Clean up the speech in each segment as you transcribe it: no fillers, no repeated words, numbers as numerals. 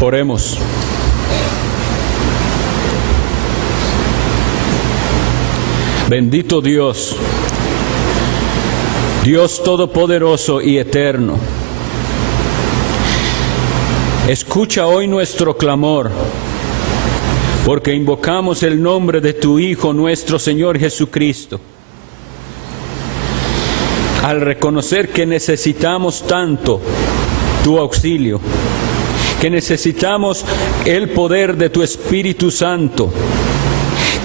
Oremos. Bendito Dios, Dios todopoderoso y eterno, escucha hoy nuestro clamor, porque invocamos el nombre de tu Hijo, nuestro Señor Jesucristo. Al reconocer que necesitamos tanto tu auxilio, que necesitamos el poder de tu Espíritu Santo,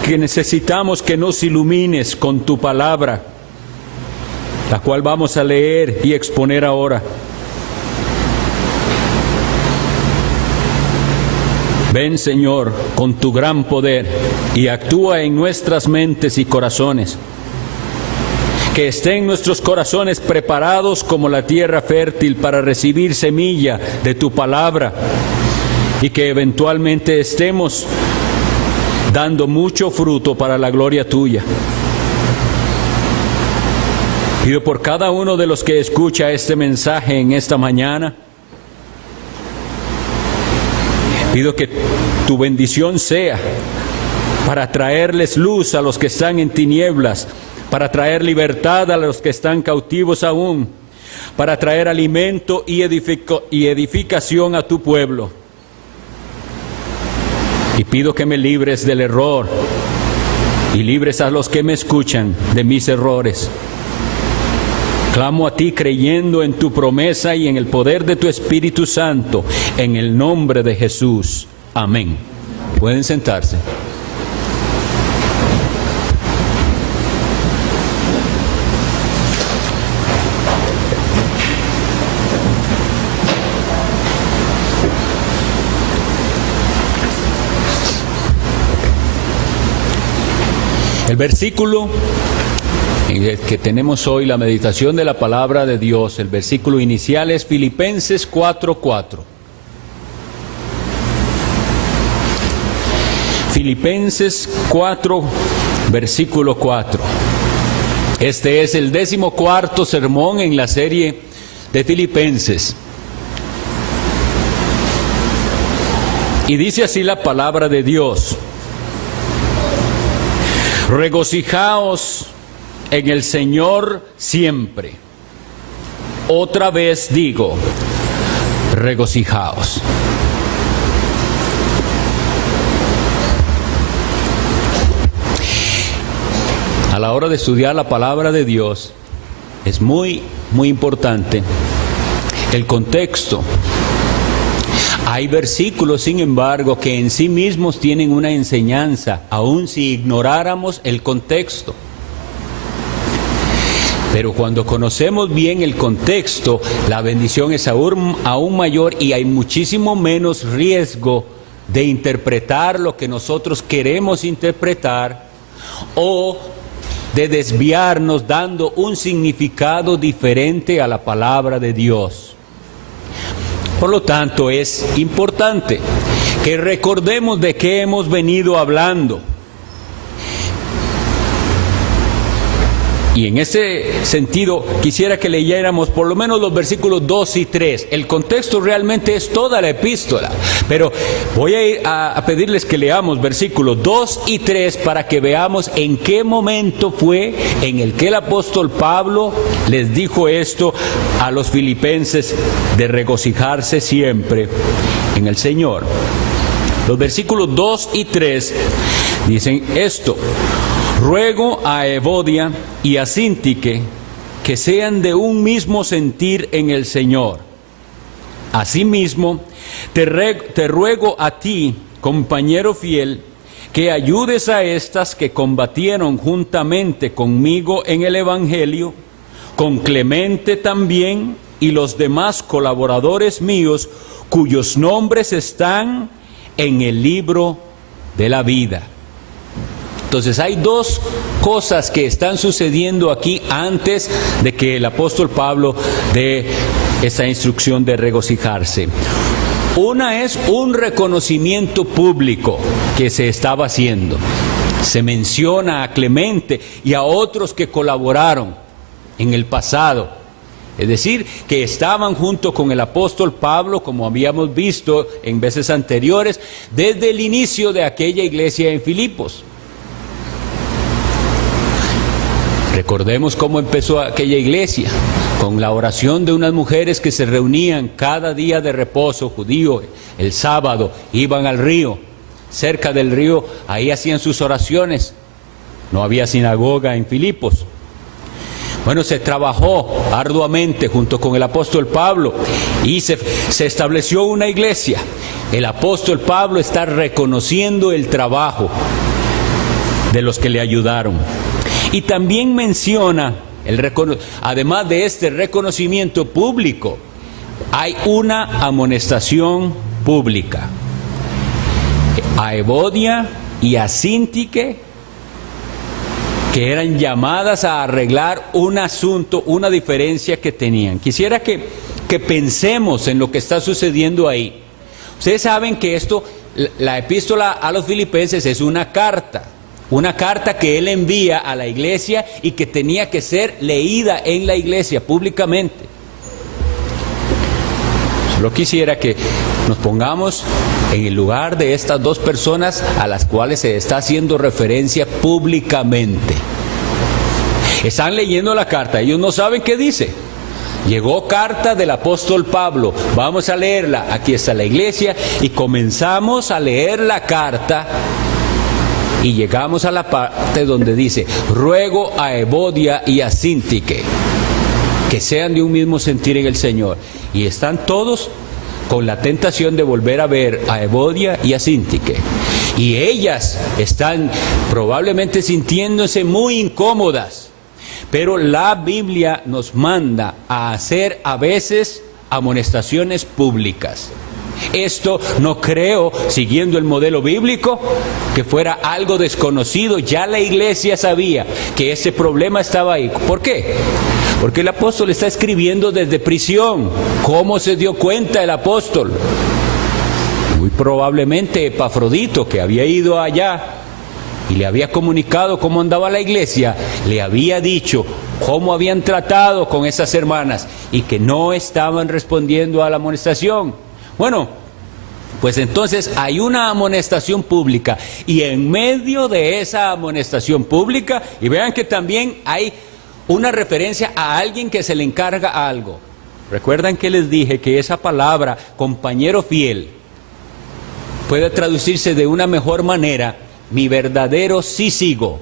que necesitamos que nos ilumines con tu palabra, la cual vamos a leer y exponer ahora. Ven, Señor, con tu gran poder y actúa en nuestras mentes y corazones. Que estén nuestros corazones preparados como la tierra fértil para recibir semilla de tu palabra y que eventualmente estemos dando mucho fruto para la gloria tuya. Pido por cada uno de los que escucha este mensaje en esta mañana, pido que tu bendición sea para traerles luz a los que están en tinieblas, para traer libertad a los que están cautivos aún, para traer alimento y edificación a tu pueblo. Y pido que me libres del error y libres a los que me escuchan de mis errores. Clamo a ti creyendo en tu promesa y en el poder de tu Espíritu Santo, en el nombre de Jesús. Amén. Pueden sentarse. El versículo que tenemos hoy, la meditación de la palabra de Dios, el versículo inicial es Filipenses 4:4. Filipenses 4, versículo 4. Este es el 14º sermón en la serie de Filipenses. Y dice así la palabra de Dios: regocijaos en el Señor siempre. Otra vez digo, regocijaos. A la hora de estudiar la palabra de Dios, es muy importante el contexto. Hay versículos, sin embargo, que en sí mismos tienen una enseñanza, aun si ignoráramos el contexto. Pero cuando conocemos bien el contexto, la bendición es aún mayor y hay muchísimo menos riesgo de interpretar lo que nosotros queremos interpretar o de desviarnos dando un significado diferente a la palabra de Dios. Por lo tanto, es importante que recordemos de qué hemos venido hablando. Y en ese sentido, quisiera que leyéramos por lo menos los versículos 2 y 3. El contexto realmente es toda la epístola, pero voy a ir a pedirles que leamos versículos 2 y 3 para que veamos en qué momento fue en el que el apóstol Pablo les dijo esto a los filipenses de regocijarse siempre en el Señor. Los versículos 2 y 3 dicen esto: ruego a Evodia y a Síntique que sean de un mismo sentir en el Señor. Asimismo, te ruego a ti, compañero fiel, que ayudes a estas que combatieron juntamente conmigo en el Evangelio, con Clemente también y los demás colaboradores míos, cuyos nombres están en el libro de la vida. Entonces hay dos cosas que están sucediendo aquí antes de que el apóstol Pablo dé esa instrucción de regocijarse. Una es un reconocimiento público que se estaba haciendo. Se menciona a Clemente y a otros que colaboraron en el pasado. Es decir, que estaban junto con el apóstol Pablo, como habíamos visto en veces anteriores, desde el inicio de aquella iglesia en Filipos. Recordemos cómo empezó aquella iglesia, con la oración de unas mujeres que se reunían cada día de reposo judío, el sábado, iban al río, cerca del río, ahí hacían sus oraciones. No había sinagoga en Filipos. Bueno, se trabajó arduamente junto con el apóstol Pablo y se estableció una iglesia. El apóstol Pablo está reconociendo el trabajo de los que le ayudaron. Y también menciona, además de este reconocimiento público, hay una amonestación pública. A Evodia y a Síntique, que eran llamadas a arreglar un asunto, una diferencia que tenían. Quisiera que pensemos en lo que está sucediendo ahí. Ustedes saben que la epístola a los filipenses es una carta que él envía a la iglesia y que tenía que ser leída en la iglesia públicamente. Solo quisiera que nos pongamos en el lugar de estas dos personas a las cuales se está haciendo referencia públicamente. Están leyendo la carta, ellos no saben qué dice. Llegó carta del apóstol Pablo, vamos a leerla, aquí está la iglesia, y comenzamos a leer la carta. Y llegamos a la parte donde dice, ruego a Evodia y a Síntique que sean de un mismo sentir en el Señor. Y están todos con la tentación de volver a ver a Evodia y a Síntique. Y ellas están probablemente sintiéndose muy incómodas. Pero la Biblia nos manda a hacer a veces amonestaciones públicas. Esto no creo, siguiendo el modelo bíblico, que fuera algo desconocido. Ya la iglesia sabía que ese problema estaba ahí. ¿Por qué? Porque el apóstol está escribiendo desde prisión. ¿Cómo se dio cuenta el apóstol? Muy probablemente Epafrodito, que había ido allá y le había comunicado cómo andaba la iglesia, le había dicho cómo habían tratado con esas hermanas y que no estaban respondiendo a la amonestación. Bueno, pues entonces hay una amonestación pública y en medio de esa amonestación pública, y vean que también hay una referencia a alguien que se le encarga algo. ¿Recuerdan que les dije que esa palabra, compañero fiel, puede traducirse de una mejor manera, mi verdadero sísigo?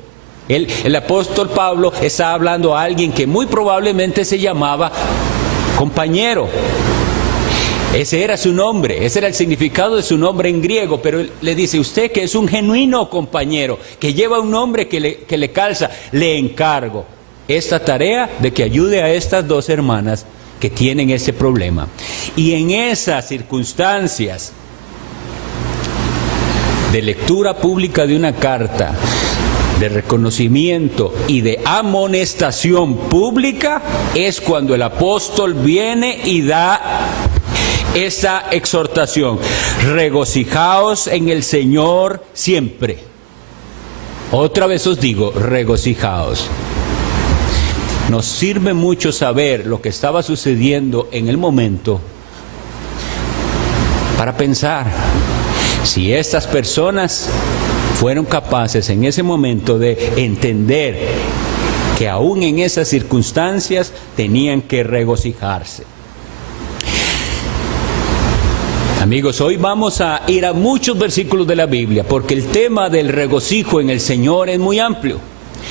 El apóstol Pablo está hablando a alguien que muy probablemente se llamaba compañero. Ese era su nombre, ese era el significado de su nombre en griego, pero él le dice, usted que es un genuino compañero, que lleva un nombre que le calza, le encargo esta tarea de que ayude a estas dos hermanas que tienen ese problema. Y en esas circunstancias de lectura pública de una carta, de reconocimiento y de amonestación pública, es cuando el apóstol viene y da esa exhortación: regocijaos en el Señor siempre. Otra vez os digo, regocijaos. Nos sirve mucho saber lo que estaba sucediendo en el momento para pensar si estas personas fueron capaces en ese momento de entender que aún en esas circunstancias tenían que regocijarse. Amigos, hoy vamos a ir a muchos versículos de la Biblia porque el tema del regocijo en el Señor es muy amplio.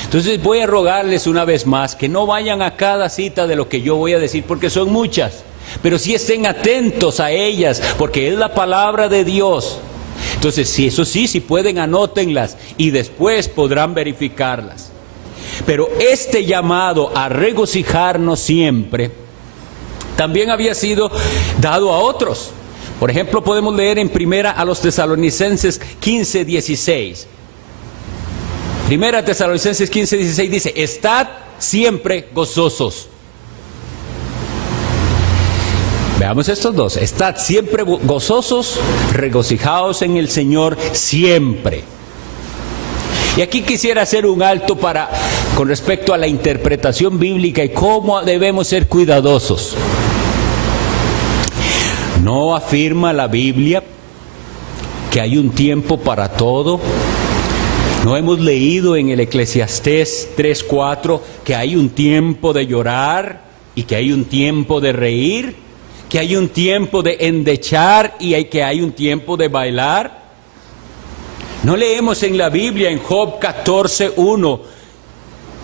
Entonces voy a rogarles una vez más que no vayan a cada cita de lo que yo voy a decir porque son muchas, pero sí estén atentos a ellas porque es la palabra de Dios. Entonces, si pueden, anótenlas y después podrán verificarlas. Pero este llamado a regocijarnos siempre también había sido dado a otros. Por ejemplo, podemos leer en Primera a los Tesalonicenses 15:16. Primera Tesalonicenses 15:16 dice, estad siempre gozosos. Veamos estos dos. Estad siempre gozosos, regocijaos en el Señor siempre. Y aquí quisiera hacer un alto para con respecto a la interpretación bíblica y cómo debemos ser cuidadosos. ¿No afirma la Biblia que hay un tiempo para todo? ¿No hemos leído en el Eclesiastés 3:4 que hay un tiempo de llorar y que hay un tiempo de reír? ¿Que hay un tiempo de endechar y que hay un tiempo de bailar? ¿No leemos en la Biblia, en Job 14:1,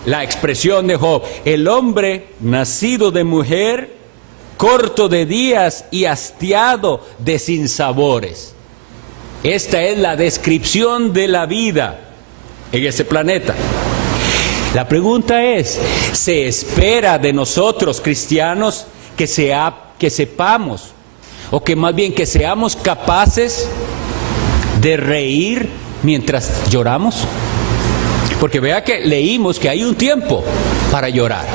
la expresión de Job: el hombre nacido de mujer, corto de días y hastiado de sinsabores? Esta es la descripción de la vida en este planeta. La pregunta es, ¿se espera de nosotros cristianos que sepamos, o que más bien que seamos capaces de reír mientras lloramos? Porque vea que leímos que hay un tiempo para llorar.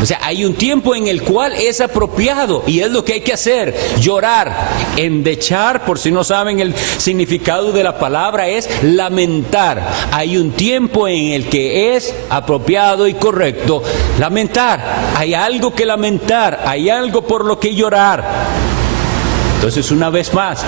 O sea, hay un tiempo en el cual es apropiado y es lo que hay que hacer: llorar. Endechar, por si no saben el significado de la palabra, es lamentar. Hay un tiempo en el que es apropiado y correcto lamentar. Hay algo que lamentar, hay algo por lo que llorar. Entonces, una vez más,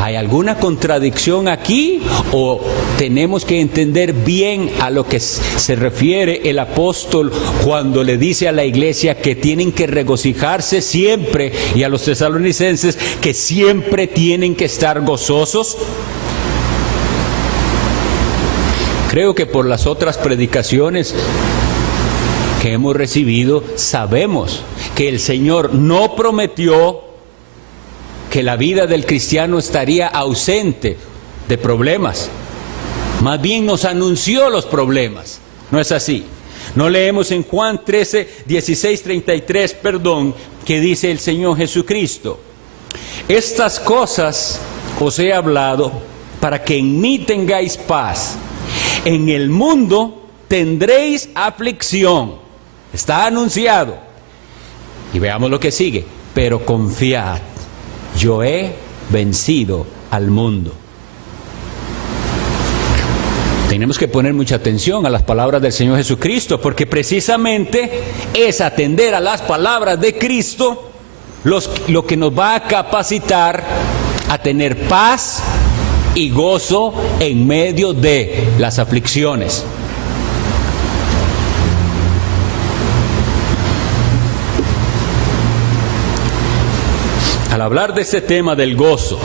¿hay alguna contradicción aquí o tenemos que entender bien a lo que se refiere el apóstol cuando le dice a la iglesia que tienen que regocijarse siempre, y a los tesalonicenses que siempre tienen que estar gozosos? Creo que por las otras predicaciones que hemos recibido sabemos que el Señor no prometió que la vida del cristiano estaría ausente de problemas. Más bien nos anunció los problemas. ¿No es así? No leemos en Juan 16:33, que dice el Señor Jesucristo: estas cosas os he hablado para que en mí tengáis paz. En el mundo tendréis aflicción. Está anunciado. Y veamos lo que sigue: pero confiad, yo he vencido al mundo. Tenemos que poner mucha atención a las palabras del Señor Jesucristo, porque precisamente es atender a las palabras de Cristo lo que nos va a capacitar a tener paz y gozo en medio de las aflicciones. Al hablar de este tema del gozo,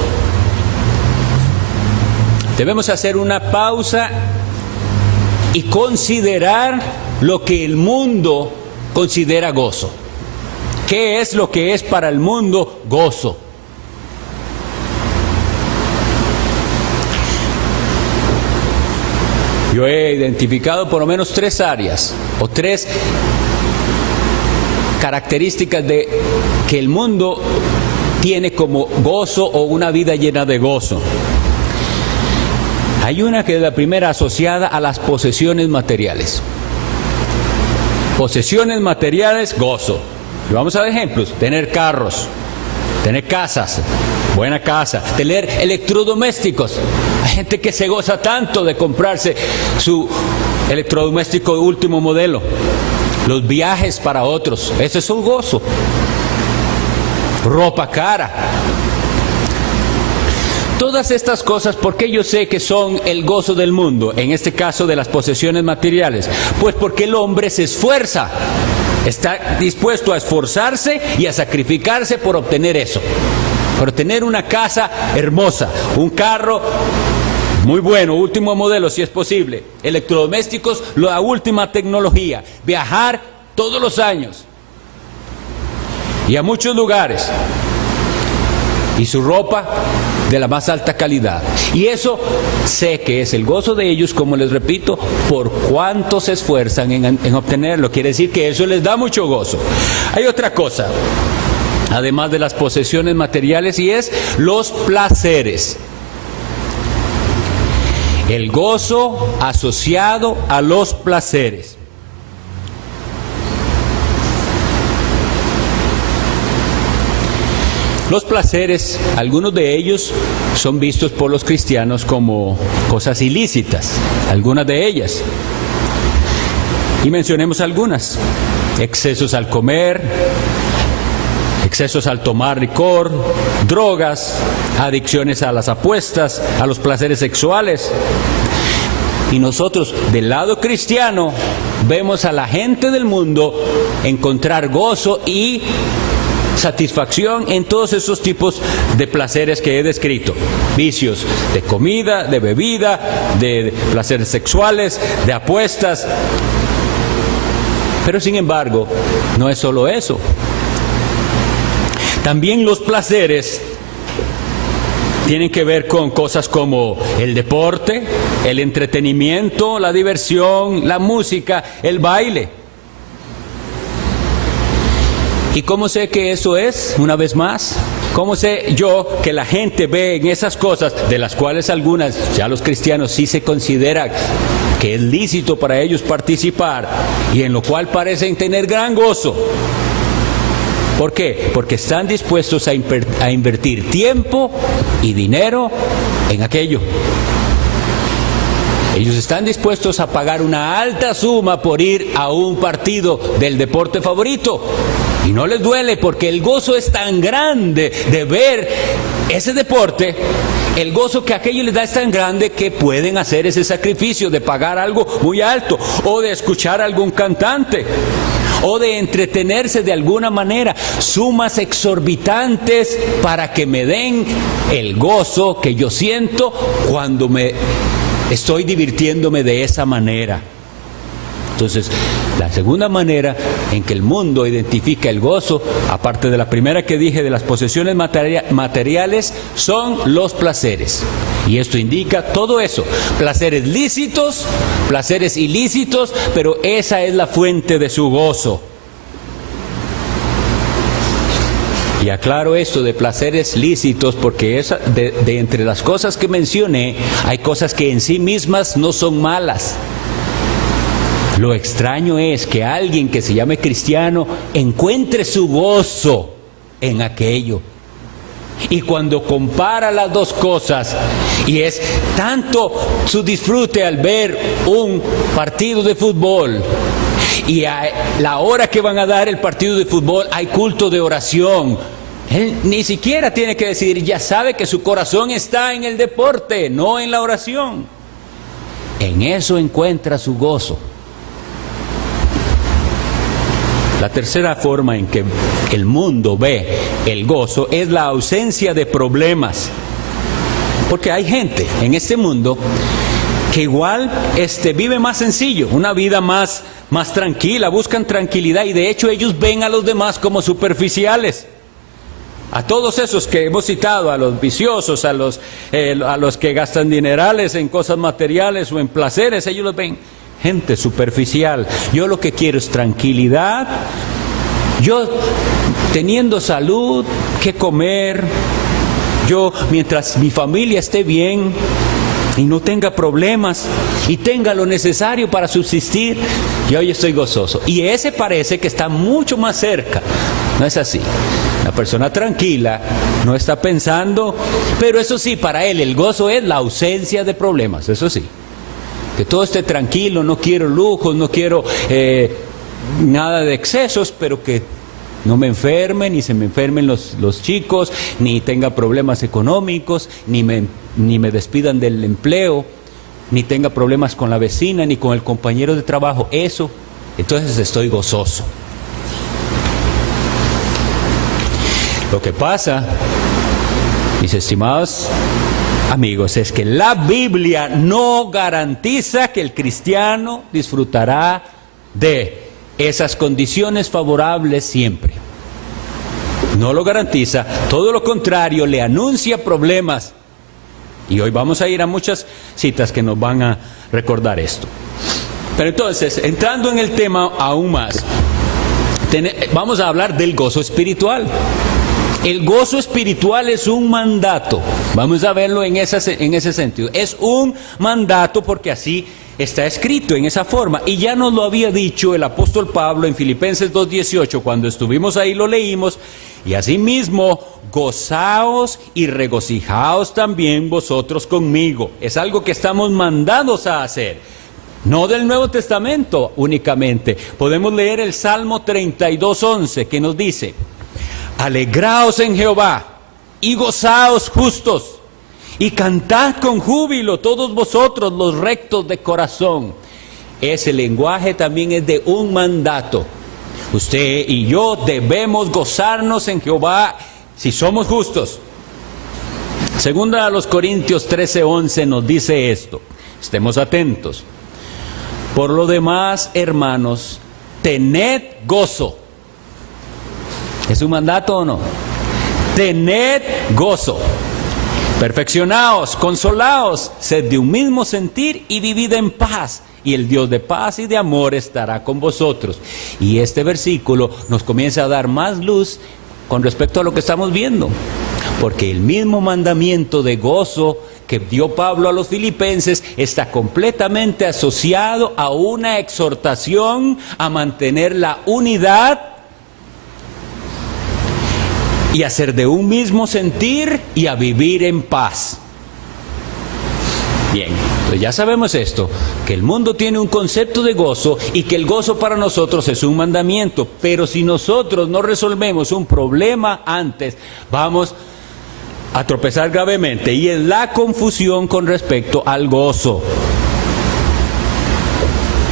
debemos hacer una pausa y considerar lo que el mundo considera gozo. ¿Qué es lo que es para el mundo gozo? Yo he identificado por lo menos 3 áreas o 3 características de que el mundo tiene como gozo o una vida llena de gozo. Hay una que es la primera, asociada a las posesiones materiales. Posesiones materiales, gozo. Y vamos a dar ejemplos: tener carros, tener casas, buena casa, tener electrodomésticos. Hay gente que se goza tanto de comprarse su electrodoméstico de último modelo. Los viajes para otros, ese es un gozo. Ropa cara. Todas estas cosas, ¿por qué yo sé que son el gozo del mundo? En este caso de las posesiones materiales. Pues porque el hombre se esfuerza. Está dispuesto a esforzarse y a sacrificarse por obtener eso. Por tener una casa hermosa, un carro muy bueno, último modelo si es posible, electrodomésticos, la última tecnología, viajar todos los años y a muchos lugares, y su ropa de la más alta calidad. Y eso sé que es el gozo de ellos, como les repito, por cuánto se esfuerzan en obtenerlo. Quiere decir que eso les da mucho gozo. Hay otra cosa, además de las posesiones materiales, y es los placeres. El gozo asociado a los placeres. Los placeres, algunos de ellos son vistos por los cristianos como cosas ilícitas, algunas de ellas. Y mencionemos algunas: excesos al comer, excesos al tomar licor, drogas, adicciones a las apuestas, a los placeres sexuales. Y nosotros, del lado cristiano, vemos a la gente del mundo encontrar gozo y satisfacción en todos esos tipos de placeres que he descrito: vicios de comida, de bebida, de placeres sexuales, de apuestas. Pero sin embargo, no es solo eso. También los placeres tienen que ver con cosas como el deporte, el entretenimiento, la diversión, la música, el baile. ¿Y cómo sé que eso es, una vez más? ¿Cómo sé yo que la gente ve en esas cosas, de las cuales algunas, ya los cristianos sí se considera que es lícito para ellos participar, y en lo cual parecen tener gran gozo? ¿Por qué? Porque están dispuestos a invertir tiempo y dinero en aquello. Ellos están dispuestos a pagar una alta suma por ir a un partido del deporte favorito. Y no les duele, porque el gozo es tan grande de ver ese deporte, el gozo que aquello les da es tan grande que pueden hacer ese sacrificio de pagar algo muy alto, o de escuchar a algún cantante, o de entretenerse de alguna manera, sumas exorbitantes para que me den el gozo que yo siento cuando me estoy divirtiéndome de esa manera. Entonces, la segunda manera en que el mundo identifica el gozo, aparte de la primera que dije de las posesiones materiales, son los placeres. Y esto indica todo eso: placeres lícitos, placeres ilícitos, pero esa es la fuente de su gozo. Y aclaro esto de placeres lícitos porque de entre las cosas que mencioné, hay cosas que en sí mismas no son malas. Lo extraño es que alguien que se llame cristiano encuentre su gozo en aquello. Y cuando compara las dos cosas, y es tanto su disfrute al ver un partido de fútbol, y a la hora que van a dar el partido de fútbol hay culto de oración, él ni siquiera tiene que decidir, ya sabe que su corazón está en el deporte, no en la oración. En eso encuentra su gozo. La tercera forma en que el mundo ve el gozo es la ausencia de problemas. Porque hay gente en este mundo que igual vive más sencillo, una vida más tranquila, buscan tranquilidad, y de hecho ellos ven a los demás como superficiales. A todos esos que hemos citado, a los viciosos, a los que gastan dinerales en cosas materiales o en placeres, ellos los ven gente superficial. Yo lo que quiero es tranquilidad, yo teniendo salud, qué comer, yo mientras mi familia esté bien y no tenga problemas y tenga lo necesario para subsistir, yo ya estoy gozoso. Y ese parece que está mucho más cerca. No es así. La persona tranquila no está pensando, pero eso sí, para él el gozo es la ausencia de problemas, eso sí. Que todo esté tranquilo, no quiero lujos, no quiero nada de excesos, pero que no me enfermen, ni se me enfermen los chicos, ni tenga problemas económicos, ni me despidan del empleo, ni tenga problemas con la vecina, ni con el compañero de trabajo. Eso, entonces estoy gozoso. Lo que pasa, mis estimados amigos, es que la Biblia no garantiza que el cristiano disfrutará de esas condiciones favorables siempre. No lo garantiza, todo lo contrario, le anuncia problemas. Y hoy vamos a ir a muchas citas que nos van a recordar esto. Pero entonces, entrando en el tema aún más, vamos a hablar del gozo espiritual. El gozo espiritual es un mandato. Vamos a verlo en ese sentido. Es un mandato porque así está escrito en esa forma. Y ya nos lo había dicho el apóstol Pablo en Filipenses 2:18. Cuando estuvimos ahí lo leímos. Y asimismo, gozaos y regocijaos también vosotros conmigo. Es algo que estamos mandados a hacer. no del Nuevo Testamento únicamente. Podemos leer el Salmo 32:11, que nos dice: alegraos en Jehová y gozaos justos, y cantad con júbilo todos vosotros los rectos de corazón. Ese lenguaje también es de un mandato. Usted y yo debemos gozarnos en Jehová si somos justos. Segunda a los Corintios 13:11 nos dice esto. Estemos atentos. Por lo demás, hermanos, tened gozo. ¿Es un mandato o no? Tened gozo. Perfeccionaos, consolaos, sed de un mismo sentir y vivid en paz. Y el Dios de paz y de amor estará con vosotros. Y este versículo nos comienza a dar más luz con respecto a lo que estamos viendo. Porque el mismo mandamiento de gozo que dio Pablo a los filipenses está completamente asociado a una exhortación a mantener la unidad y a ser de un mismo sentir y a vivir en paz. Bien, pues ya sabemos esto, que el mundo tiene un concepto de gozo y que el gozo para nosotros es un mandamiento, pero si nosotros no resolvemos un problema antes, vamos a tropezar gravemente, y es la confusión con respecto al gozo.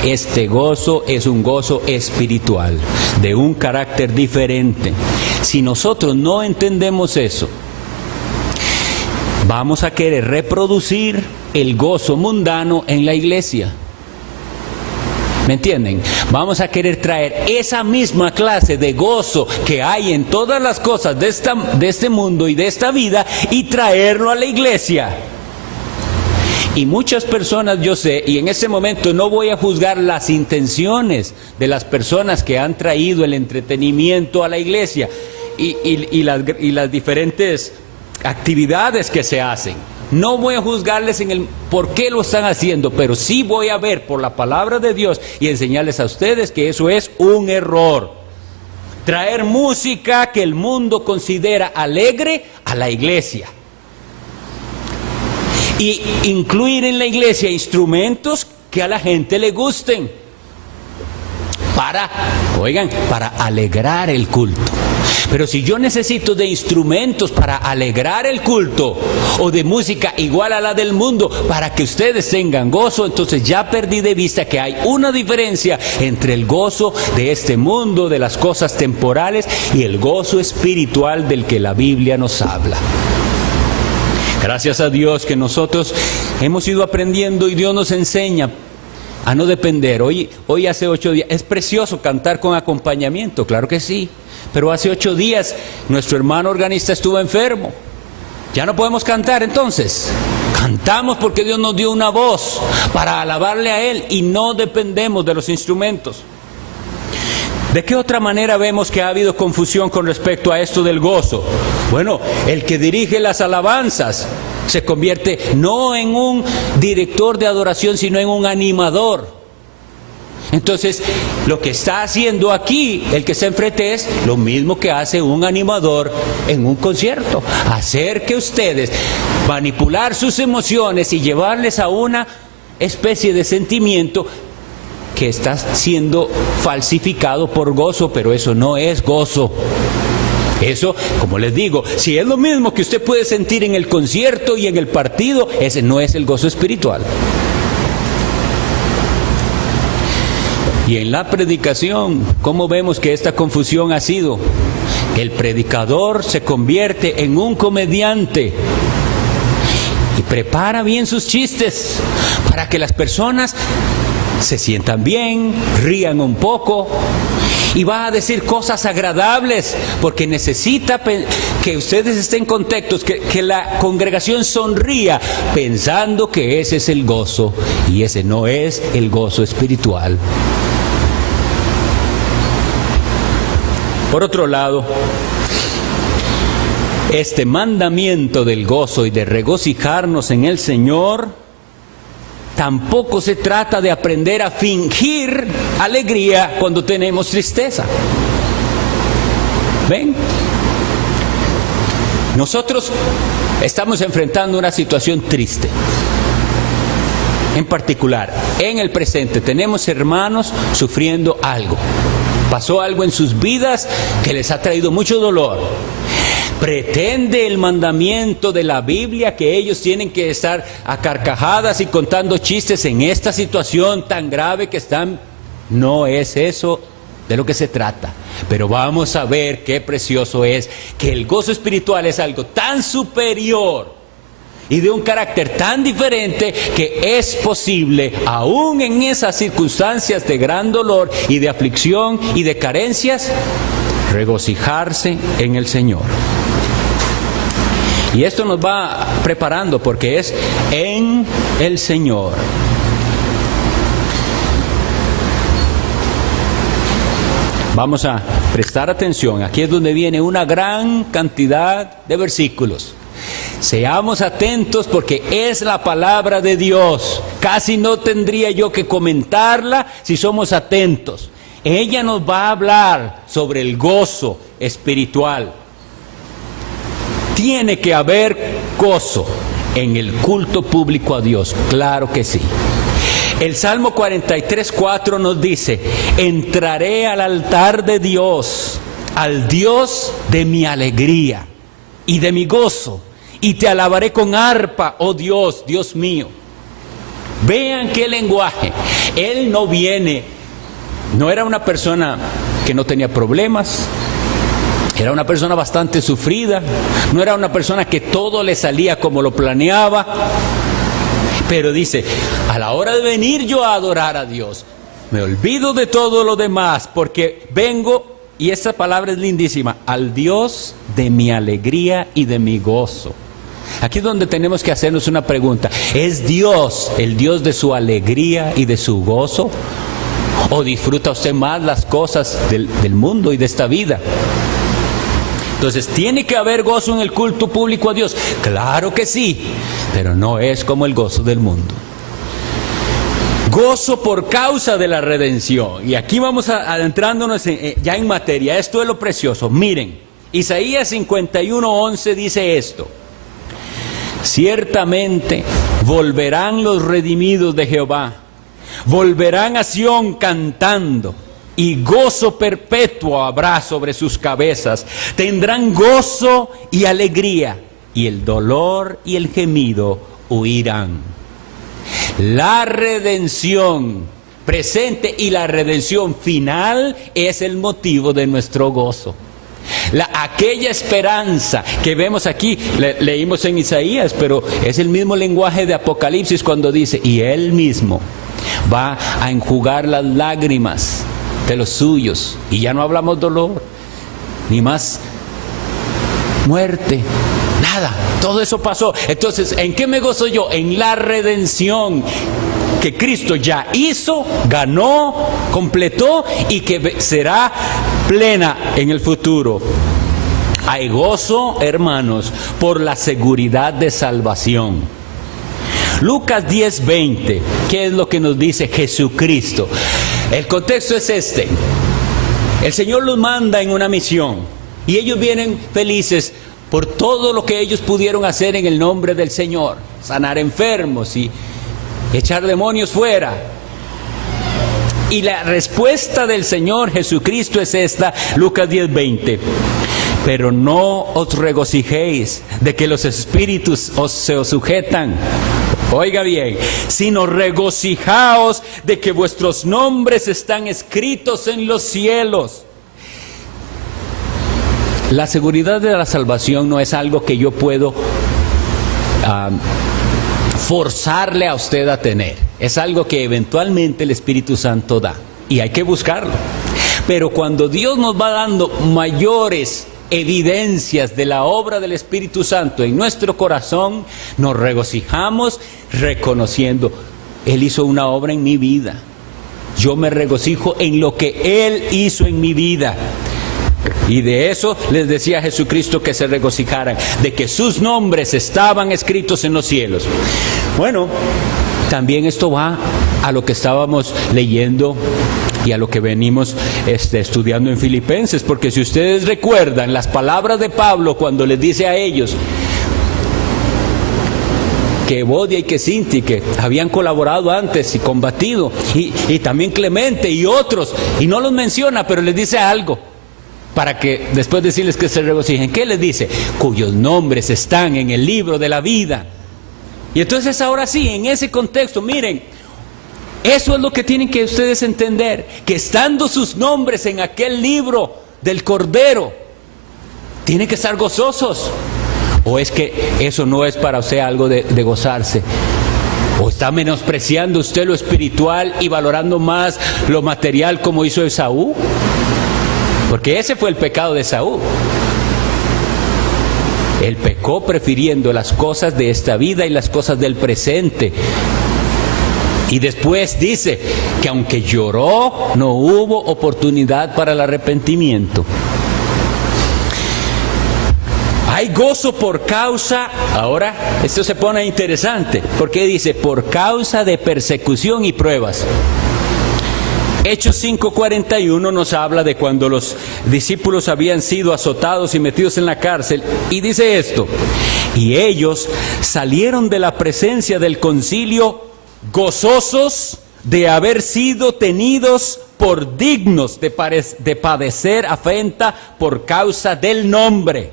Este gozo es un gozo espiritual, de un carácter diferente. Si nosotros no entendemos eso, vamos a querer reproducir el gozo mundano en la iglesia. ¿Me entienden? Vamos a querer traer esa misma clase de gozo que hay en todas las cosas de este mundo y de esta vida y traerlo a la iglesia. Y muchas personas, yo sé, y en este momento no voy a juzgar las intenciones de las personas que han traído el entretenimiento a la iglesia y las diferentes actividades que se hacen. No voy a juzgarles en el por qué lo están haciendo, pero sí voy a ver por la palabra de Dios y enseñarles a ustedes que eso es un error. Traer música que el mundo considera alegre a la iglesia. Y incluir en la iglesia instrumentos que a la gente le gusten. Para alegrar el culto. Pero si yo necesito de instrumentos para alegrar el culto, o de música igual a la del mundo, para que ustedes tengan gozo, entonces ya perdí de vista que hay una diferencia entre el gozo de este mundo, de las cosas temporales, y el gozo espiritual del que la Biblia nos habla. Gracias a Dios que nosotros hemos ido aprendiendo y Dios nos enseña a no depender. Hoy hace 8 días, es precioso cantar con acompañamiento, claro que sí, pero hace 8 días nuestro hermano organista estuvo enfermo. Ya no podemos cantar entonces. Cantamos porque Dios nos dio una voz para alabarle a Él y no dependemos de los instrumentos. ¿De qué otra manera vemos que ha habido confusión con respecto a esto del gozo? Bueno, el que dirige las alabanzas se convierte no en un director de adoración, sino en un animador. Entonces, lo que está haciendo aquí el que está enfrente es lo mismo que hace un animador en un concierto. Hacer que ustedes manipular sus emociones y llevarles a una especie de sentimiento que está siendo falsificado por gozo, pero eso no es gozo. Eso, como les digo, si es lo mismo que usted puede sentir en el concierto y en el partido, ese no es el gozo espiritual. Y en la predicación, ¿cómo vemos que esta confusión ha sido? El predicador se convierte en un comediante y prepara bien sus chistes para que las personas se sientan bien, rían un poco, y va a decir cosas agradables porque necesita que ustedes estén contentos, que la congregación sonría pensando que ese es el gozo, y ese no es el gozo espiritual. Por otro lado, este mandamiento del gozo y de regocijarnos en el Señor tampoco se trata de aprender a fingir alegría cuando tenemos tristeza. ¿Ven? Nosotros estamos enfrentando una situación triste. en particular, en el presente, tenemos hermanos sufriendo algo. Pasó algo en sus vidas que les ha traído mucho dolor. ¿Pretende el mandamiento de la Biblia que ellos tienen que estar a carcajadas y contando chistes en esta situación tan grave que están? No es eso de lo que se trata. Pero vamos a ver qué precioso es que el gozo espiritual es algo tan superior y de un carácter tan diferente que es posible, aún en esas circunstancias de gran dolor y de aflicción y de carencias, regocijarse en el Señor. Y esto nos va preparando porque es en el Señor. Vamos a prestar atención. Aquí es donde viene una gran cantidad de versículos. Seamos atentos porque es la palabra de Dios. Casi no tendría yo que comentarla si somos atentos. Ella nos va a hablar sobre el gozo espiritual. Tiene que haber gozo en el culto público a Dios, claro que sí. El Salmo 43:4 nos dice: entraré al altar de Dios, al Dios de mi alegría y de mi gozo, y te alabaré con arpa, oh Dios, Dios mío. Vean qué lenguaje. Él no era una persona que no tenía problemas. Era una persona bastante sufrida. No era una persona que todo le salía como lo planeaba. Pero dice, a la hora de venir yo a adorar a Dios, me olvido de todo lo demás porque vengo, y esta palabra es lindísima, al Dios de mi alegría y de mi gozo. Aquí es donde tenemos que hacernos una pregunta. ¿Es Dios el Dios de su alegría y de su gozo? ¿O disfruta usted más las cosas del mundo y de esta vida? Entonces, ¿tiene que haber gozo en el culto público a Dios? Claro que sí, pero no es como el gozo del mundo. Gozo por causa de la redención. Y aquí vamos adentrándonos ya en materia. Esto es lo precioso. Miren, Isaías 51:11 dice esto: ciertamente volverán los redimidos de Jehová, volverán a Sión cantando, y gozo perpetuo habrá sobre sus cabezas. Tendrán gozo y alegría, y el dolor y el gemido huirán. La redención presente y la redención final es el motivo de nuestro gozo. Aquella esperanza que vemos aquí, leímos en Isaías, pero es el mismo lenguaje de Apocalipsis cuando dice, y Él mismo va a enjugar las lágrimas de los suyos, y ya no hablamos dolor, ni más muerte, nada, todo eso pasó. Entonces, ¿en qué me gozo yo? En la redención que Cristo ya hizo, ganó, completó y que será plena en el futuro. Hay gozo, hermanos, por la seguridad de salvación. Lucas 10:20, ¿qué es lo que nos dice Jesucristo? El contexto es este: el Señor los manda en una misión y ellos vienen felices por todo lo que ellos pudieron hacer en el nombre del Señor, sanar enfermos y echar demonios fuera. Y la respuesta del Señor Jesucristo es esta, Lucas 10:20: pero no os regocijéis de que los espíritus se os sujetan. Oiga bien, sino regocijaos de que vuestros nombres están escritos en los cielos. La seguridad de la salvación no es algo que yo puedo forzarle a usted a tener. Es algo que eventualmente el Espíritu Santo da y hay que buscarlo. Pero cuando Dios nos va dando mayores evidencias de la obra del Espíritu Santo en nuestro corazón, nos regocijamos reconociendo, Él hizo una obra en mi vida. Yo me regocijo en lo que Él hizo en mi vida. Y de eso les decía Jesucristo que se regocijaran, de que sus nombres estaban escritos en los cielos. Bueno, también esto va a lo que estábamos leyendo y a lo que venimos estudiando en Filipenses, porque si ustedes recuerdan las palabras de Pablo cuando les dice a ellos, que Evodia y que Sinti, que habían colaborado antes y combatido, y también Clemente y otros, y no los menciona, pero les dice algo, para que después decirles que se regocijen. ¿Qué les dice? Cuyos nombres están en el libro de la vida. Y entonces ahora sí, en ese contexto, miren, eso es lo que tienen que ustedes entender, que estando sus nombres en aquel libro del Cordero, tienen que estar gozosos. ¿O es que eso no es para usted algo de gozarse? ¿O está menospreciando usted lo espiritual y valorando más lo material como hizo Esaú? Porque ese fue el pecado de Esaú. Él pecó prefiriendo las cosas de esta vida y las cosas del presente. Y después dice que aunque lloró, no hubo oportunidad para el arrepentimiento. Hay gozo por causa, ahora esto se pone interesante, porque dice por causa de persecución y pruebas. Hechos 5:41 nos habla de cuando los discípulos habían sido azotados y metidos en la cárcel, y dice esto: y ellos salieron de la presencia del concilio gozosos de haber sido tenidos por dignos de padecer afrenta por causa del nombre.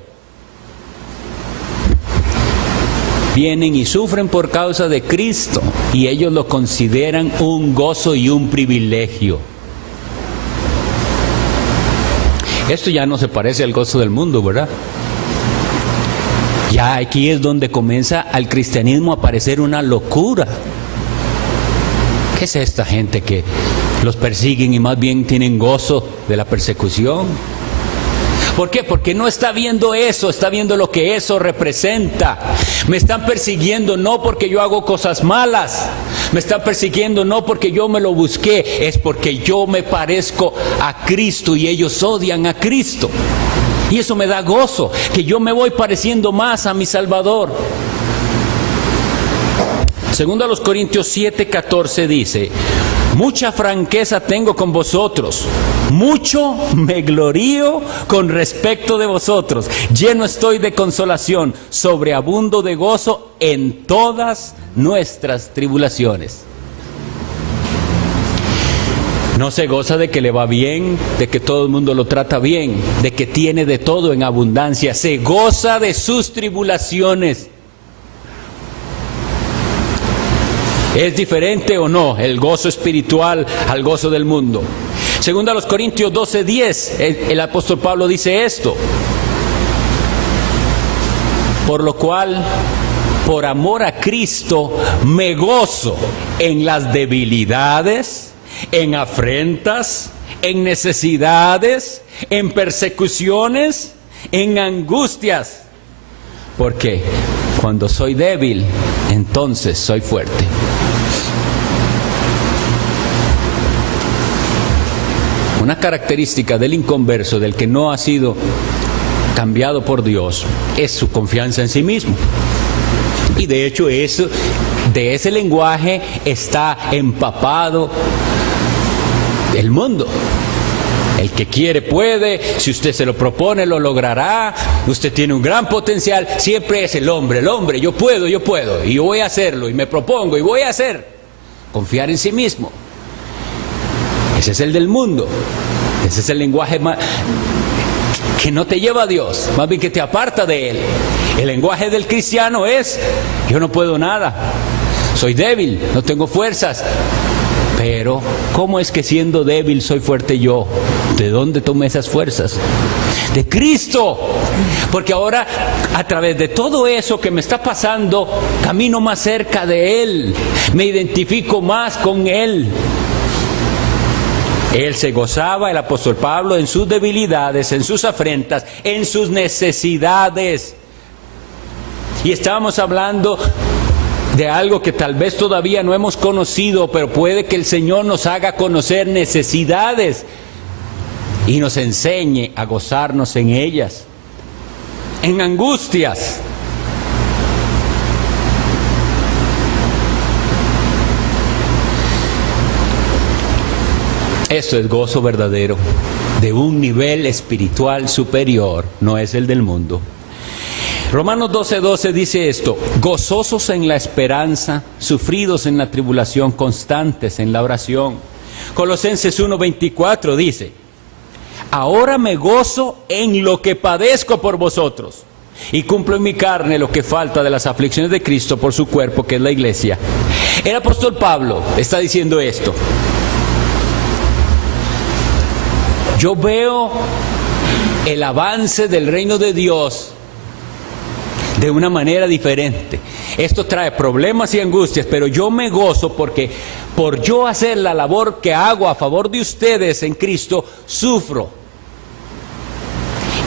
Vienen y sufren por causa de Cristo, y ellos lo consideran un gozo y un privilegio. Esto ya no se parece al gozo del mundo, ¿verdad? Ya aquí es donde comienza al cristianismo a parecer una locura. ¿Qué es esta gente que los persiguen y más bien tienen gozo de la persecución? ¿Por qué? Porque no está viendo eso, está viendo lo que eso representa. Me están persiguiendo no porque yo hago cosas malas, me están persiguiendo no porque yo me lo busqué, es porque yo me parezco a Cristo y ellos odian a Cristo. Y eso me da gozo, que yo me voy pareciendo más a mi Salvador. Segundo a los Corintios 7:14 dice: mucha franqueza tengo con vosotros, mucho me glorío con respecto de vosotros, lleno estoy de consolación, sobreabundo de gozo en todas nuestras tribulaciones. No se goza de que le va bien, de que todo el mundo lo trata bien, de que tiene de todo en abundancia, se goza de sus tribulaciones. ¿Es diferente o no el gozo espiritual al gozo del mundo? Segundo a los Corintios 12:10, el apóstol Pablo dice esto: por lo cual, por amor a Cristo, me gozo en las debilidades, en afrentas, en necesidades, en persecuciones, en angustias. Porque cuando soy débil, entonces soy fuerte. Una característica del inconverso, del que no ha sido cambiado por Dios, es su confianza en sí mismo. Y de hecho eso, de ese lenguaje está empapado el mundo. El que quiere puede, si usted se lo propone lo logrará, usted tiene un gran potencial, siempre es el hombre, yo puedo, y yo voy a hacerlo, y me propongo, y voy a hacer. Confiar en sí mismo. Ese es el del mundo, ese es el lenguaje que no te lleva a Dios, más bien que te aparta de Él. El lenguaje del cristiano es: yo no puedo nada, soy débil, no tengo fuerzas. Pero, ¿cómo es que siendo débil soy fuerte yo? ¿De dónde tomé esas fuerzas? De Cristo. Porque ahora, a través de todo eso que me está pasando, camino más cerca de Él, me identifico más con Él. Él se gozaba, el apóstol Pablo, en sus debilidades, en sus afrentas, en sus necesidades. Y estábamos hablando de algo que tal vez todavía no hemos conocido, pero puede que el Señor nos haga conocer necesidades y nos enseñe a gozarnos en ellas, en angustias. Eso es gozo verdadero, de un nivel espiritual superior, no es el del mundo. Romanos 12:12 dice esto: gozosos en la esperanza, sufridos en la tribulación, constantes en la oración. Colosenses 1:24 dice: ahora me gozo en lo que padezco por vosotros, y cumplo en mi carne lo que falta de las aflicciones de Cristo por su cuerpo, que es la iglesia. El apóstol Pablo está diciendo esto: yo veo el avance del reino de Dios de una manera diferente. Esto trae problemas y angustias, pero yo me gozo porque por yo hacer la labor que hago a favor de ustedes en Cristo, sufro.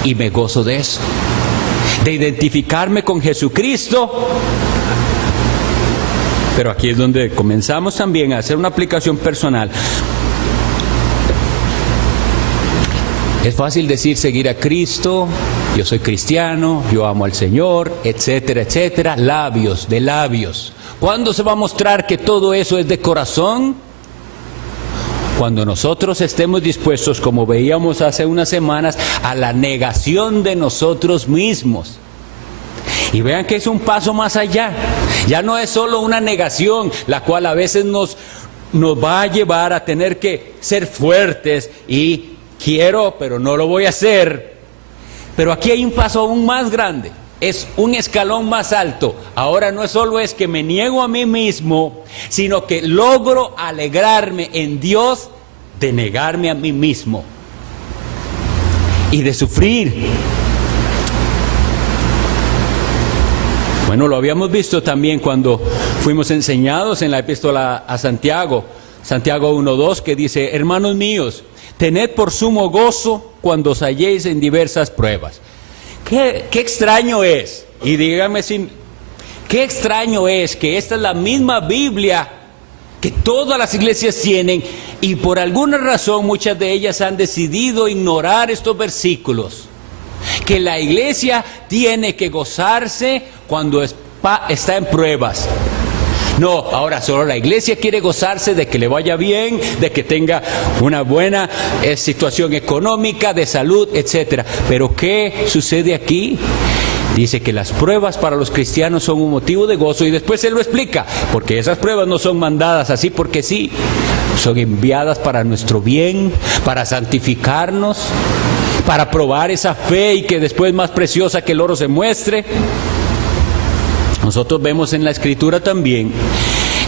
Y me gozo de eso, de identificarme con Jesucristo. Pero aquí es donde comenzamos también a hacer una aplicación personal. Es fácil decir seguir a Cristo, yo soy cristiano, yo amo al Señor, etcétera, etcétera, labios de labios. ¿Cuándo se va a mostrar que todo eso es de corazón? Cuando nosotros estemos dispuestos, como veíamos hace unas semanas, a la negación de nosotros mismos. Y vean que es un paso más allá. Ya no es solo una negación, la cual a veces nos va a llevar a tener que ser fuertes y quiero, pero no lo voy a hacer. Pero aquí hay un paso aún más grande. Es un escalón más alto. Ahora no solo es que me niego a mí mismo, sino que logro alegrarme en Dios de negarme a mí mismo y de sufrir. Bueno, lo habíamos visto también cuando fuimos enseñados en la epístola a Santiago, Santiago 1:2, que dice: hermanos míos, tened por sumo gozo cuando os halléis en diversas pruebas. Qué extraño es, y dígame qué extraño es que esta es la misma Biblia que todas las iglesias tienen, y por alguna razón muchas de ellas han decidido ignorar estos versículos. Que la iglesia tiene que gozarse cuando está en pruebas. No, ahora solo la iglesia quiere gozarse de que le vaya bien, de que tenga una buena situación económica, de salud, etcétera. Pero ¿qué sucede aquí? Dice que las pruebas para los cristianos son un motivo de gozo, y después se lo explica, porque esas pruebas no son mandadas así porque sí, son enviadas para nuestro bien, para santificarnos, para probar esa fe y que después más preciosa que el oro se muestre. Nosotros vemos en la Escritura también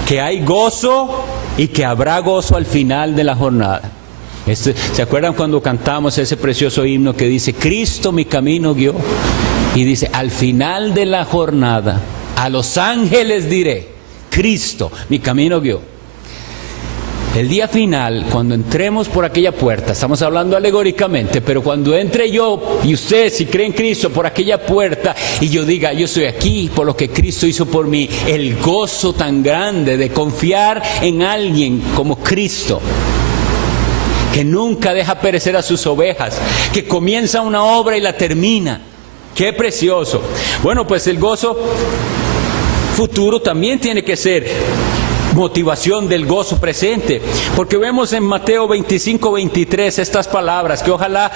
que hay gozo y que habrá gozo al final de la jornada. ¿Se acuerdan cuando cantamos ese precioso himno que dice: Cristo mi camino guió? Y dice: al final de la jornada, a los ángeles diré: Cristo mi camino guió. El día final, cuando entremos por aquella puerta, estamos hablando alegóricamente, pero cuando entre yo y usted, si cree en Cristo, por aquella puerta, y yo diga: yo estoy aquí por lo que Cristo hizo por mí, el gozo tan grande de confiar en alguien como Cristo, que nunca deja perecer a sus ovejas, que comienza una obra y la termina. ¡Qué precioso! Bueno, pues el gozo futuro también tiene que ser motivación del gozo presente, porque vemos en Mateo 25:23 estas palabras que ojalá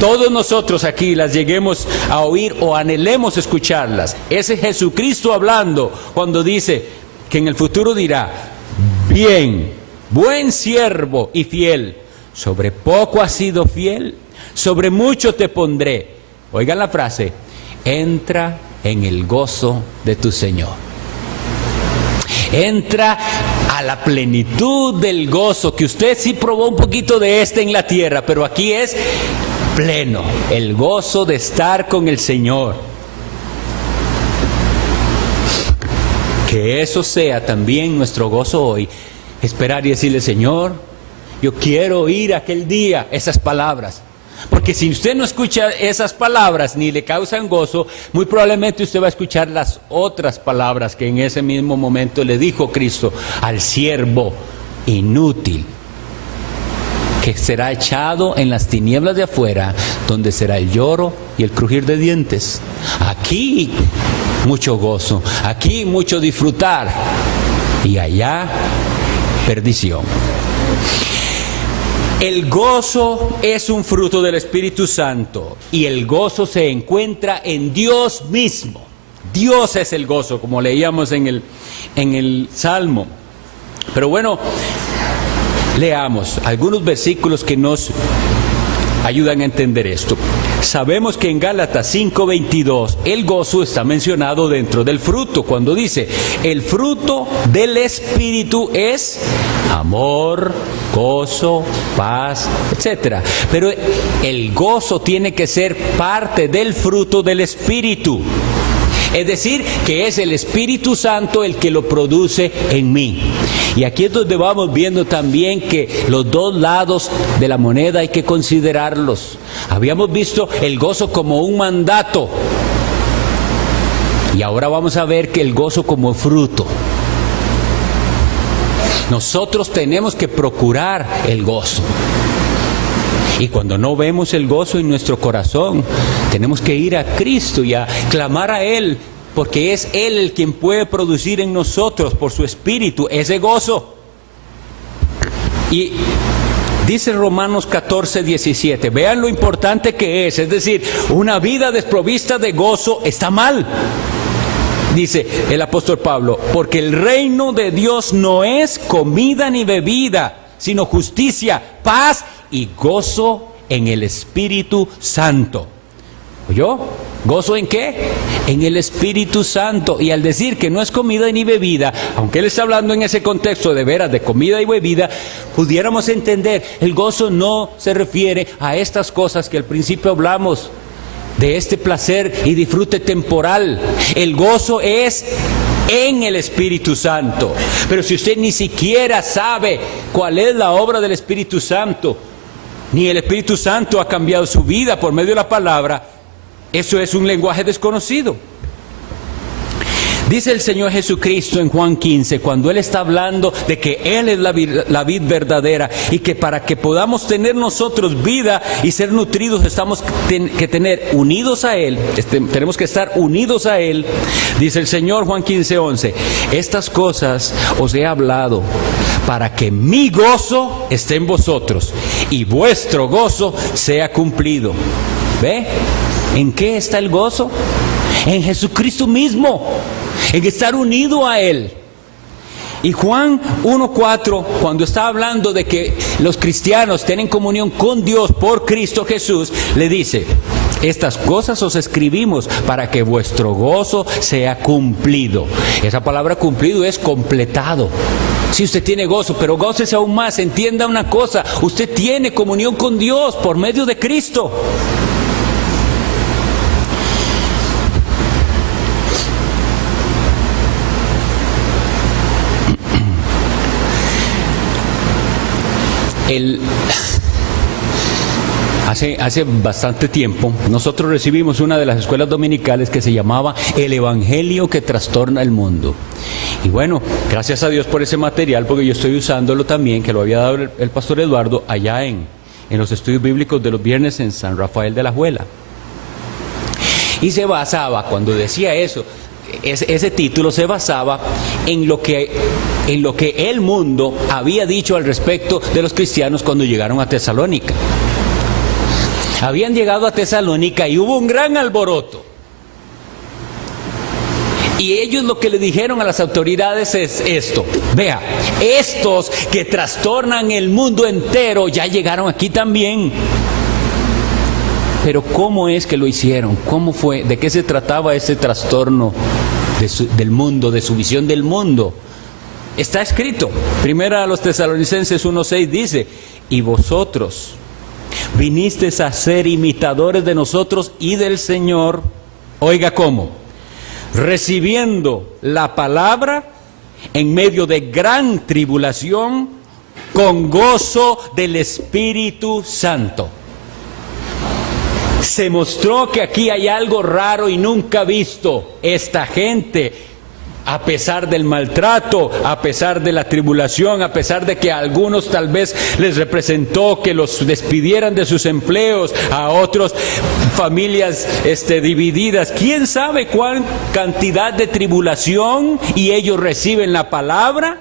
todos nosotros aquí las lleguemos a oír o anhelemos escucharlas. Ese Jesucristo hablando cuando dice que en el futuro dirá: bien, buen siervo y fiel, sobre poco has sido fiel, sobre mucho te pondré. Oigan la frase: entra en el gozo de tu Señor. Entra a la plenitud del gozo, que usted sí probó un poquito de en la tierra, pero aquí es pleno, el gozo de estar con el Señor. Que eso sea también nuestro gozo hoy, esperar y decirle: Señor, yo quiero oír aquel día esas palabras. Porque si usted no escucha esas palabras ni le causan gozo, muy probablemente usted va a escuchar las otras palabras que en ese mismo momento le dijo Cristo al siervo inútil, que será echado en las tinieblas de afuera, donde será el lloro y el crujir de dientes. Aquí mucho gozo, aquí mucho disfrutar, y allá perdición. El gozo es un fruto del Espíritu Santo y el gozo se encuentra en Dios mismo. Dios es el gozo, como leíamos en el Salmo. Pero bueno, leamos algunos versículos que nos ayudan a entender esto. Sabemos que en Gálatas 5:22 el gozo está mencionado dentro del fruto, cuando dice, el fruto del Espíritu es amor, gozo, paz, etc. Pero el gozo tiene que ser parte del fruto del Espíritu. Es decir, que es el Espíritu Santo el que lo produce en mí. Y aquí es donde vamos viendo también que los dos lados de la moneda hay que considerarlos. Habíamos visto el gozo como un mandato. Y ahora vamos a ver que el gozo como fruto. Nosotros tenemos que procurar el gozo. Y cuando no vemos el gozo en nuestro corazón, tenemos que ir a Cristo y a clamar a Él, porque es Él el quien puede producir en nosotros, por su Espíritu, ese gozo. Y dice Romanos 14:17, vean lo importante que es decir, una vida desprovista de gozo está mal. Dice el apóstol Pablo, porque el reino de Dios no es comida ni bebida, sino justicia, paz y gozo en el Espíritu Santo. ¿Oyó? ¿Gozo en qué? En el Espíritu Santo. Y al decir que no es comida ni bebida, aunque él está hablando en ese contexto de veras de comida y bebida, pudiéramos entender, el gozo no se refiere a estas cosas que al principio hablamos, de este placer y disfrute temporal. El gozo es en el Espíritu Santo. Pero si usted ni siquiera sabe cuál es la obra del Espíritu Santo, ni el Espíritu Santo ha cambiado su vida por medio de la palabra, eso es un lenguaje desconocido. Dice el Señor Jesucristo en Juan 15, cuando Él está hablando de que Él es la vid verdadera y que para que podamos tener nosotros vida y ser nutridos estamos que tener unidos a Él, tenemos que estar unidos a Él. Dice el Señor Juan 15:11, estas cosas os he hablado para que mi gozo esté en vosotros y vuestro gozo sea cumplido. ¿Ve? ¿En qué está el gozo? En Jesucristo mismo, en estar unido a Él. Y Juan 1:4, cuando está hablando de que los cristianos tienen comunión con Dios por Cristo Jesús, le dice, estas cosas os escribimos para que vuestro gozo sea cumplido. Esa palabra cumplido es completado. Si usted tiene gozo, pero gócese aún más, entienda una cosa, usted tiene comunión con Dios por medio de Cristo. Hace bastante tiempo nosotros recibimos una de las escuelas dominicales que se llamaba El Evangelio que trastorna el mundo. Y bueno, gracias a Dios por ese material, porque yo estoy usándolo también, que lo había dado el pastor Eduardo allá en los estudios bíblicos de los viernes en San Rafael de la Alajuela. Y se basaba, cuando decía eso, ese título se basaba en lo que el mundo había dicho al respecto de los cristianos cuando llegaron a Tesalónica. Habían llegado a Tesalónica y hubo un gran alboroto. Y ellos lo que le dijeron a las autoridades es esto: vea, estos que trastornan el mundo entero ya llegaron aquí también. Pero ¿cómo es que lo hicieron? ¿Cómo fue? ¿De qué se trataba ese trastorno del mundo, de su visión del mundo? Está escrito. Primera a los Tesalonicenses 1:6 dice, y vosotros vinisteis a ser imitadores de nosotros y del Señor. Oiga cómo, recibiendo la palabra en medio de gran tribulación, con gozo del Espíritu Santo. Se mostró que aquí hay algo raro y nunca visto. Esta gente, a pesar del maltrato, a pesar de la tribulación, a pesar de que a algunos tal vez les representó que los despidieran de sus empleos, a otros familias divididas, quién sabe cuál cantidad de tribulación, y ellos reciben la palabra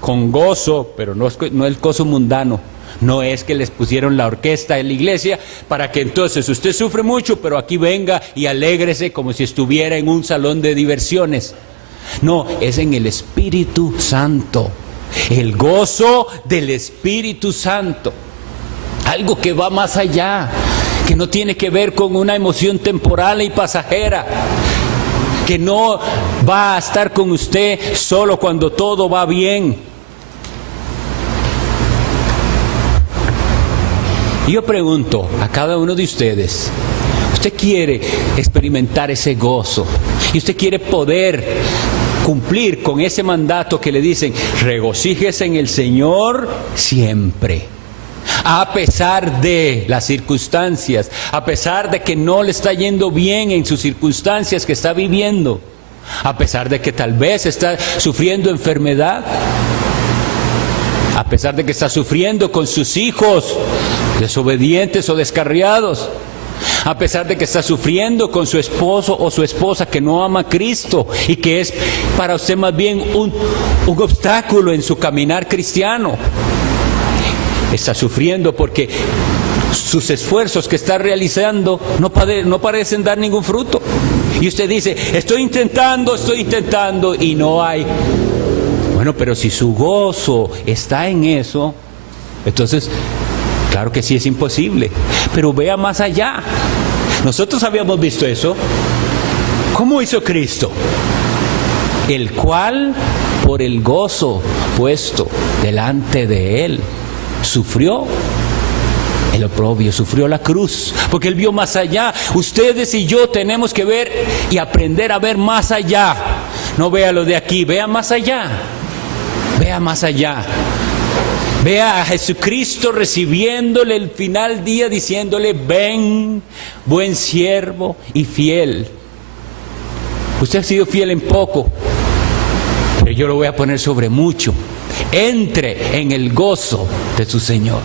con gozo, pero no es el gozo mundano, No es que les pusieron la orquesta en la iglesia para que entonces usted sufre mucho, pero aquí venga y alégrese como si estuviera en un salón de diversiones. No, es en el Espíritu Santo. El gozo del Espíritu Santo. Algo que va más allá, que no tiene que ver con una emoción temporal y pasajera, que no va a estar con usted solo cuando todo va bien. Y yo pregunto a cada uno de ustedes, ¿usted quiere experimentar ese gozo? ¿Y usted quiere poder cumplir con ese mandato que le dicen, regocíjese en el Señor siempre? A pesar de las circunstancias, a pesar de que no le está yendo bien en sus circunstancias que está viviendo, a pesar de que tal vez está sufriendo enfermedad, a pesar de que está sufriendo con sus hijos desobedientes o descarriados, a pesar de que está sufriendo con su esposo o su esposa que no ama a Cristo y que es para usted más bien un obstáculo en su caminar cristiano. Está sufriendo porque sus esfuerzos que está realizando no parecen dar ningún fruto. Y usted dice, estoy intentando y no hay. Bueno, pero si su gozo está en eso, entonces, claro que sí es imposible. Pero vea más allá. Nosotros habíamos visto eso. ¿Cómo hizo Cristo? El cual, por el gozo puesto delante de él, sufrió el oprobio, sufrió la cruz, porque él vio más allá. Ustedes y yo tenemos que ver y aprender a ver más allá. No vea lo de aquí, vea más allá. Vea más allá. Vea a Jesucristo recibiéndole el final día, diciéndole, ven, buen siervo y fiel. Usted ha sido fiel en poco, pero yo lo voy a poner sobre mucho. Entre en el gozo de su Señor.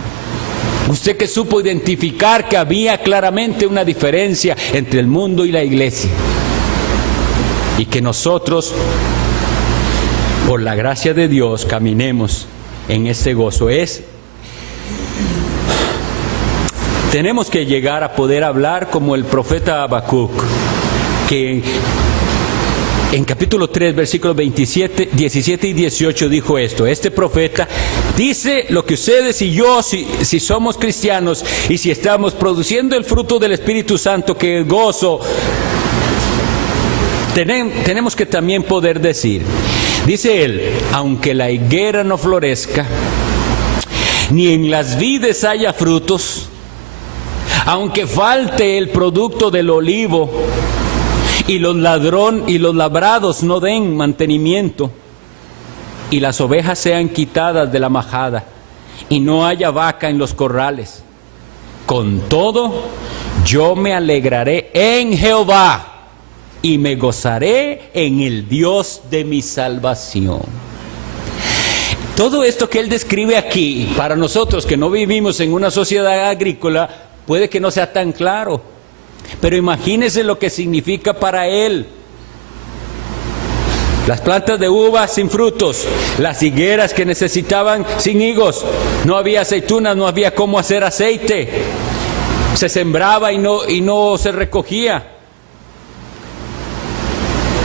Usted que supo identificar que había claramente una diferencia entre el mundo y la iglesia. Y que nosotros, por la gracia de Dios, caminemos en este gozo. Tenemos que llegar a poder hablar como el profeta Habacuc, que en capítulo 3, versículos 17 y 18 dijo esto. Este profeta dice lo que ustedes y yo, si somos cristianos y si estamos produciendo el fruto del Espíritu Santo, que el gozo, tenemos que también poder decir. Dice él, aunque la higuera no florezca, ni en las vides haya frutos, aunque falte el producto del olivo, y los labrados no den mantenimiento, y las ovejas sean quitadas de la majada, y no haya vaca en los corrales. Con todo, yo me alegraré en Jehová, y me gozaré en el Dios de mi salvación. Todo esto que él describe aquí, para nosotros que no vivimos en una sociedad agrícola, puede que no sea tan claro. Pero imagínese lo que significa para él. Las plantas de uvas sin frutos, las higueras que necesitaban sin higos, no había aceitunas, no había cómo hacer aceite, se sembraba y no se recogía,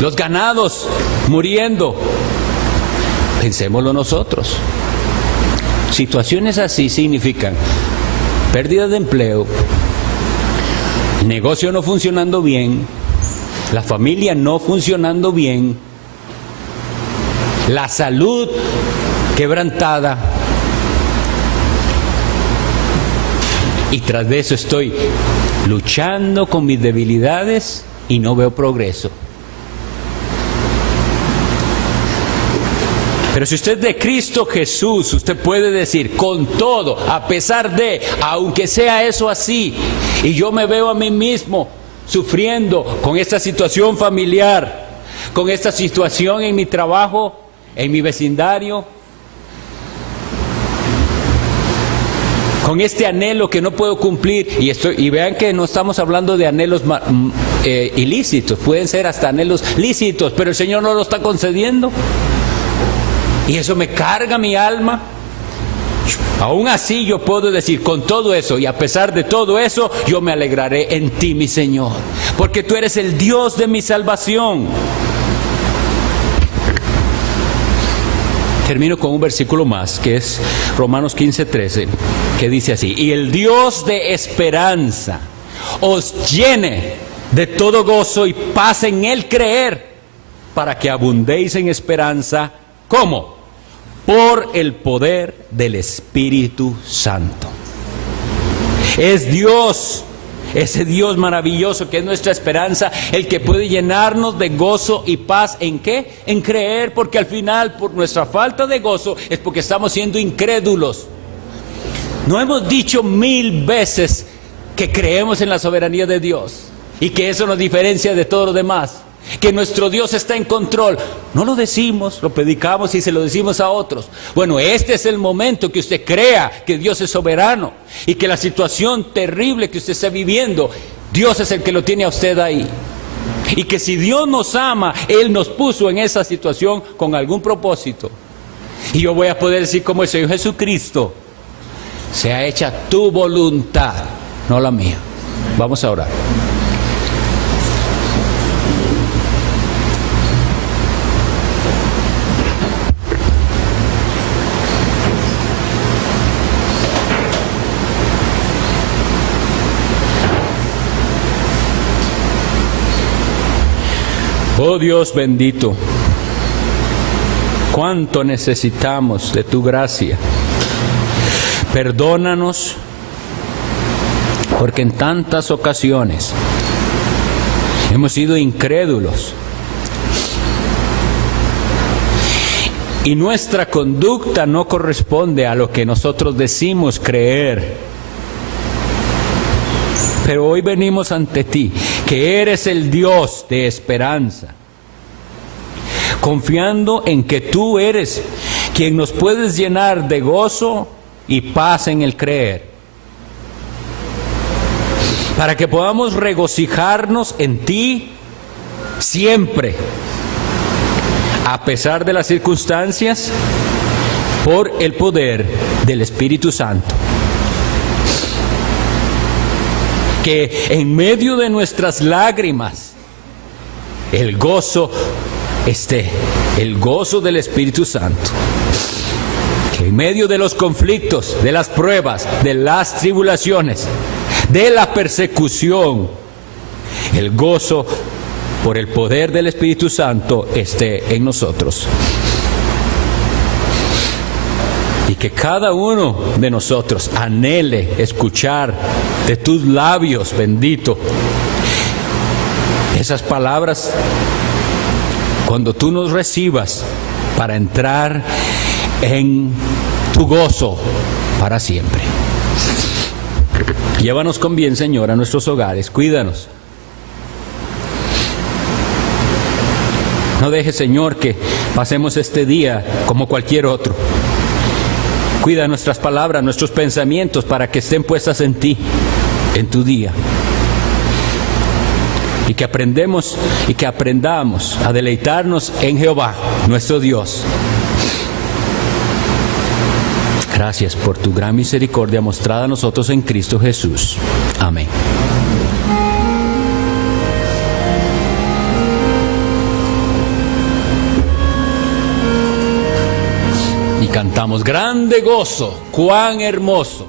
los ganados muriendo. Pensémoslo nosotros. Situaciones así significan pérdida de empleo, negocio no funcionando bien, la familia no funcionando bien, la salud quebrantada, y tras de eso estoy luchando con mis debilidades y no veo progreso. Pero si usted es de Cristo Jesús, usted puede decir, con todo, a pesar de, aunque sea eso así, y yo me veo a mí mismo sufriendo con esta situación familiar, con esta situación en mi trabajo, en mi vecindario, con este anhelo que no puedo cumplir, y vean que no estamos hablando de anhelos ilícitos, pueden ser hasta anhelos lícitos, pero el Señor no lo está concediendo. Y eso me carga mi alma. Aún así yo puedo decir, con todo eso y a pesar de todo eso, yo me alegraré en ti, mi Señor, porque tú eres el Dios de mi salvación. Termino con un versículo más, que es Romanos 15:13, que dice así: y el Dios de esperanza os llene de todo gozo y paz en el creer, para que abundéis en esperanza. ¿Cómo? Por el poder del Espíritu Santo. Es Dios, ese Dios maravilloso que es nuestra esperanza, el que puede llenarnos de gozo y paz. ¿En qué? En creer, porque al final, por nuestra falta de gozo, es porque estamos siendo incrédulos. No hemos dicho 1000 veces que creemos en la soberanía de Dios y que eso nos diferencia de todo lo demás, que nuestro Dios está en control. No lo decimos, lo predicamos y se lo decimos a otros. Bueno, este es el momento que usted crea que Dios es soberano y que la situación terrible que usted está viviendo, Dios es el que lo tiene a usted ahí. Y que si Dios nos ama, Él nos puso en esa situación con algún propósito. Y yo voy a poder decir como el Señor Jesucristo: sea hecha tu voluntad, no la mía. Vamos a orar. Oh Dios bendito, cuánto necesitamos de tu gracia. Perdónanos, porque en tantas ocasiones hemos sido incrédulos y nuestra conducta no corresponde a lo que nosotros decimos creer. Pero hoy venimos ante ti, que eres el Dios de esperanza, confiando en que tú eres quien nos puedes llenar de gozo y paz en el creer, para que podamos regocijarnos en ti siempre, a pesar de las circunstancias, por el poder del Espíritu Santo. Que en medio de nuestras lágrimas, el gozo esté, el gozo del Espíritu Santo. Que en medio de los conflictos, de las pruebas, de las tribulaciones, de la persecución, el gozo por el poder del Espíritu Santo esté en nosotros. Y que cada uno de nosotros anhele escuchar de tus labios, bendito, esas palabras cuando tú nos recibas para entrar en tu gozo para siempre. Llévanos con bien, Señor, a nuestros hogares, cuídanos. No dejes, Señor, que pasemos este día como cualquier otro. Cuida nuestras palabras, nuestros pensamientos, para que estén puestas en ti, en tu día. Y que aprendamos a deleitarnos en Jehová, nuestro Dios. Gracias por tu gran misericordia mostrada a nosotros en Cristo Jesús. Amén. Cantamos: grande gozo, cuán hermoso.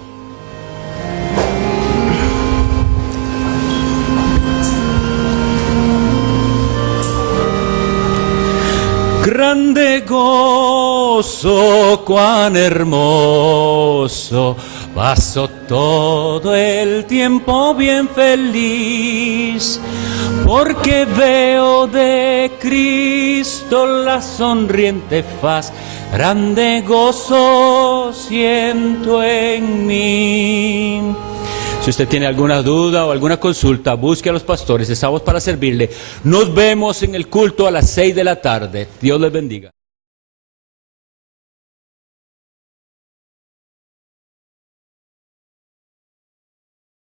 Grande gozo, cuán hermoso, paso todo el tiempo bien feliz, porque veo de Cristo la sonriente faz. Grande gozo siento en mí. Si usted tiene alguna duda o alguna consulta, busque a los pastores, estamos para servirle. Nos vemos en el culto a las 6 de la tarde. Dios les bendiga.